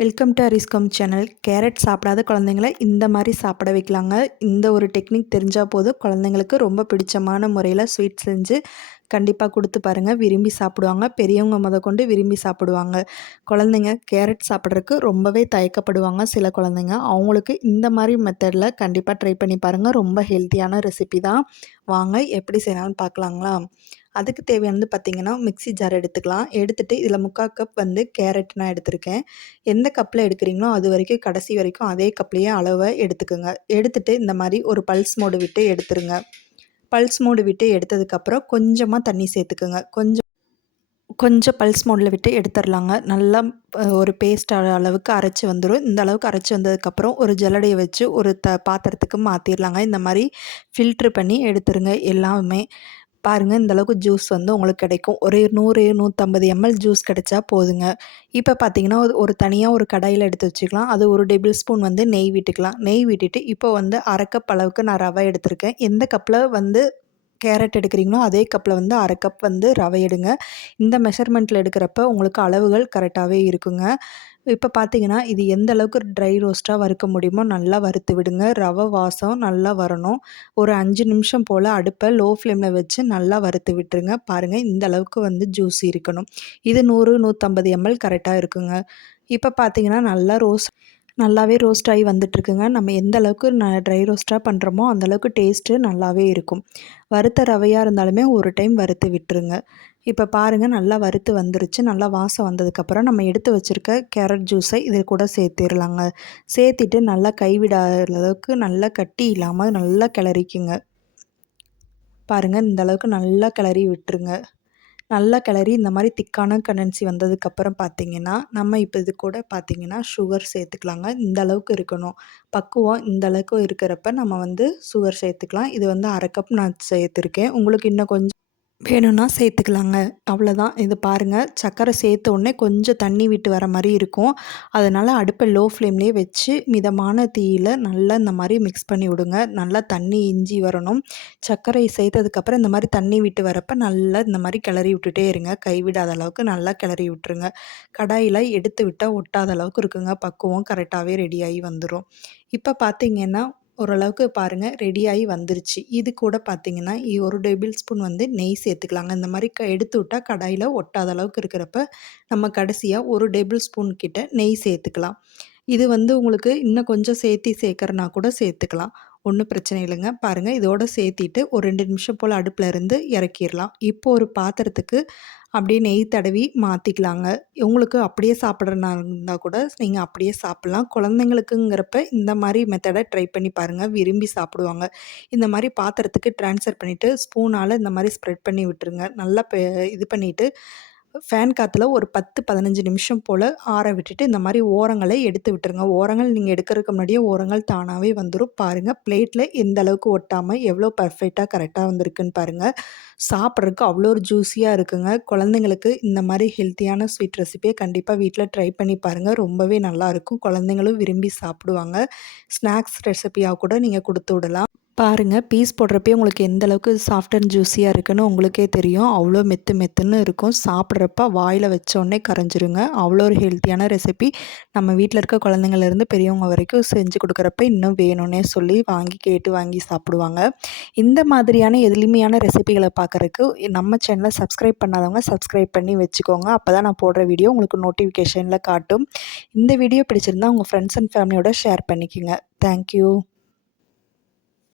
Welcome to அரிஸ்கம் channel. Carrot சாப்பிடாத குழந்தைங்கள இந்த மாதிரி சாப்பிட வைக்கலாங்க. இந்த ஒரு டெக்னிக் தெரிஞ்சால் போதும், குழந்தைங்களுக்கு ரொம்ப பிடிச்சமான முறையில் ஸ்வீட் செஞ்சு கண்டிப்பாக கொடுத்து பாருங்கள். விரும்பி சாப்பிடுவாங்க. பெரியவங்க முதற்கொண்டு விரும்பி சாப்பிடுவாங்க. குழந்தைங்க கேரட் சாப்பிட்றதுக்கு ரொம்பவே தயக்கப்படுவாங்க சில குழந்தைங்க. அவங்களுக்கு இந்த மாதிரி மெத்தடில் கண்டிப்பாக ட்ரை பண்ணி பாருங்கள். ரொம்ப ஹெல்த்தியான ரெசிபி தான். வாங்க எப்படி செய்யலாம்னு பார்க்கலாங்களா? அதுக்கு தேவையானது பார்த்திங்கன்னா, மிக்ஸி ஜார் எடுத்துக்கலாம். எடுத்துகிட்டு இதில் 3/4 கப் வந்து கேரட் நான் எடுத்திருக்கேன். எந்த கப்பில் எடுக்கிறீங்களோ அது வரைக்கும் கடைசி வரைக்கும் அதே கப்லேயே அளவை எடுத்துக்கோங்க. எடுத்துகிட்டு இந்த மாதிரி ஒரு பல்ஸ் மோடு விட்டு எடுத்துருங்க. பல்ஸ் மோடு விட்டு எடுத்ததுக்கப்புறம் கொஞ்சமாக தண்ணி சேர்த்துக்குங்க. கொஞ்சம் பல்ஸ் மோடில் விட்டு எடுத்துடலாங்க. நல்லா ஒரு பேஸ்ட் அளவுக்கு அரைச்சி வந்துடும். இந்த அளவுக்கு அரைச்சி வந்ததுக்கப்புறம் ஒரு ஜல்லடையை வச்சு ஒரு பாத்திரத்துக்கு மாற்றிடலாங்க. இந்த மாதிரி ஃபில்ட்ரு பண்ணி எடுத்துருங்க எல்லாமே. பாருங்கள், இந்தளவுக்கு ஜூஸ் வந்து உங்களுக்கு கிடைக்கும். ஒரு 100-150 ml ஜூஸ் கிடைச்சா போதுங்க. இப்போ பார்த்தீங்கன்னா, ஒரு தனியாக ஒரு கடாயில் எடுத்து வச்சுக்கலாம். அது ஒரு டேபிள் ஸ்பூன் வந்து நெய் விட்டுக்கலாம். நெய் விட்டுட்டு இப்போ வந்து 1/2 கப் அளவுக்கு நான் ரவை எடுத்திருக்கேன். எந்த கப்பில் வந்து கேரட் எடுக்கிறீங்களோ அதே கப்பில் வந்து 1/2 கப் வந்து ரவை எடுங்க. இந்த மெஷர்மெண்ட்டில் எடுக்கிறப்ப உங்களுக்கு அளவுகள் கரெக்டாகவே இருக்குங்க. இப்போ பார்த்தீங்கன்னா, இது எந்த அளவுக்கு ட்ரை ரோஸ்ட்டாக வறுக்க முடியுமோ நல்லா வறுத்து விடுங்க. ரவை வாசம் நல்லா வரணும். ஒரு 5 நிமிஷம் போல் அடுப்பை லோ ஃப்ளேமில் வச்சு நல்லா வறுத்து விட்டுருங்க. பாருங்கள், இந்த அளவுக்கு வந்து ஜூஸி இருக்கணும். இது 100-150 ml கரெக்டாக இருக்குங்க. இப்போ பார்த்தீங்கன்னா, நல்லாவே ரோஸ்ட் ஆகி வந்துட்டுருக்குங்க. நம்ம எந்த அளவுக்கு ட்ரை ரோஸ்ட்டாக பண்ணுறோமோ அந்தளவுக்கு டேஸ்ட்டு நல்லாவே இருக்கும். வறுத்த ரவையாக இருந்தாலுமே ஒரு டைம் வறுத்து விட்டுருங்க. இப்போ பாருங்கள், நல்லா வறுத்து வந்துருச்சு. நல்லா வாசம் வந்ததுக்கப்புறம் நம்ம எடுத்து வச்சுருக்க கேரட் ஜூஸை இது கூட சேர்த்திடலாங்க. சேர்த்திட்டு நல்லா கைவிடாத அளவுக்கு நல்லா கட்டி இல்லாமல் நல்லா கிளறிக்குங்க. பாருங்கள், இந்த அளவுக்கு நல்லா கிளறி விட்டுருங்க. நல்லா கிளறி இந்த மாதிரி திக்கான கண்டன்சி வந்ததுக்கப்புறம் பார்த்திங்கன்னா, நம்ம இப்போ இது கூட பார்த்திங்கன்னா சுகர் சேர்த்துக்கலாங்க. இந்த அளவுக்கு இருக்கணும். பக்குவம் இந்த அளவுக்கு இருக்கிறப்ப நம்ம வந்து சுகர் சேர்த்துக்கலாம். இது வந்து 1/2 கப் நான் சேர்த்துருக்கேன். உங்களுக்கு இன்னும் கொஞ்சம் வேணும்னா சேர்த்துக்கலாங்க. அவ்வளோதான். இது பாருங்கள், சர்க்கரை சேர்த்த உடனே கொஞ்சம் தண்ணி விட்டு வர மாதிரி இருக்கும். அதனால் அடுப்பை லோ ஃப்ளேம்லேயே வச்சு மிதமான தீயில் நல்லா இந்த மாதிரி மிக்ஸ் பண்ணி விடுங்க. நல்லா தண்ணி இஞ்சி வரணும். சர்க்கரை சேர்த்ததுக்கப்புறம் இந்த மாதிரி தண்ணி விட்டு வரப்போ நல்லா இந்த மாதிரி கிளறி விட்டுட்டே இருங்க. கைவிடாத அளவுக்கு நல்லா கிளறி விட்டுருங்க. கடாயில் எடுத்து விட்டால் ஒட்டாத அளவுக்கு இருக்குங்க. பக்குவம் கரெக்டாகவே ரெடியாகி வந்துடும். இப்போ பார்த்திங்கன்னா, ஓரளவுக்கு பாருங்கள் ரெடியாகி வந்துருச்சு. இது கூட பார்த்திங்கன்னா, ஒரு டேபிள் ஸ்பூன் வந்து நெய் சேர்த்துக்கலாங்க. இந்த மாதிரி எடுத்து விட்டால் கடாயில் ஒட்டாத அளவுக்கு இருக்கிறப்ப நம்ம கடைசியாக ஒரு டேபிள் ஸ்பூன் கிட்ட நெய் சேர்த்துக்கலாம். இது வந்து உங்களுக்கு இன்னும் கொஞ்சம் சேர்க்கறனா கூட சேர்த்துக்கலாம். ஒன்றும் பிரச்சனை இல்லைங்க. பாருங்கள், இதோடு சேர்த்திட்டு ஒரு 2 நிமிஷம் போல் அடுப்பில் இருந்து இறக்கிடலாம். இப்போ ஒரு பாத்திரத்துக்கு அப்படியே நெய் தடவி மாற்றிக்கலாங்க. உங்களுக்கு அப்படியே சாப்பிட்றனா இருந்தால் கூட நீங்கள் அப்படியே சாப்பிட்லாம். குழந்தைங்களுக்குங்கிறப்ப இந்த மாதிரி மெத்தடை ட்ரை பண்ணி பாருங்கள். விரும்பி சாப்பிடுவாங்க. இந்த மாதிரி பாத்திரத்துக்கு ட்ரான்ஸ்ஃபர் பண்ணிவிட்டு ஸ்பூனால் இந்த மாதிரி ஸ்ப்ரெட் பண்ணி விட்டுருங்க. நல்லா இது பண்ணிவிட்டு ஃபேன் காற்றுல ஒரு 10-15 நிமிஷம் போல் ஆற விட்டுட்டு இந்த மாதிரி ஓரங்களை எடுத்து விட்டுருங்க. ஓரங்கள் நீங்கள் எடுக்கிறதுக்கு முன்னாடியே ஓரங்கள் தானாகவே வந்துடும். பாருங்கள், பிளேட்டில் எந்த அளவுக்கு ஒட்டாமல் எவ்வளோ பர்ஃபெக்டாக கரெக்டாக வந்திருக்குன்னு பாருங்கள். சாப்பிட்றதுக்கு அவ்வளோ ஒரு ஜூஸியாக இருக்குங்க. குழந்தைங்களுக்கு இந்த மாதிரி ஹெல்த்தியான ஸ்வீட் ரெசிபியை கண்டிப்பாக வீட்டில் ட்ரை பண்ணி பாருங்கள். ரொம்பவே நல்லாயிருக்கும். குழந்தைங்களும் விரும்பி சாப்பிடுவாங்க. ஸ்நாக்ஸ் ரெசிபியாக கூட நீங்கள் கொடுத்து விடலாம். பாருங்கள், பீஸ் போடுறப்பயே உங்களுக்கு எந்த அளவுக்கு சாஃப்ட் அண்ட் ஜூஸியாக இருக்குன்னு உங்களுக்கே தெரியும். அவ்வளோ மெத்துன்னு இருக்கும். சாப்பிட்றப்ப வாயில் வச்சோடனே கரைஞ்சிருங்க. அவ்வளோ ஒரு ஹெல்த்தியான ரெசிபி. நம்ம வீட்டில் இருக்க குழந்தைங்கள்லேருந்து பெரியவங்க வரைக்கும் செஞ்சு கொடுக்குறப்ப இன்னும் வேணும்னே சொல்லி கேட்டு வாங்கி சாப்பிடுவாங்க. இந்த மாதிரியான எளிமையான ரெசிபிகளை பார்க்குறதுக்கு நம்ம சேனலை சப்ஸ்கிரைப் பண்ணாதவங்க சப்ஸ்கிரைப் பண்ணி வச்சுக்கோங்க. அப்போ தான் நான் போடுற வீடியோ உங்களுக்கு நோட்டிஃபிகேஷனில் காட்டும். இந்த வீடியோ பிடிச்சிருந்தா உங்கள் ஃப்ரெண்ட்ஸ் அண்ட் ஃபேமிலியோட ஷேர் பண்ணிக்கோங்க. தேங்க்யூ.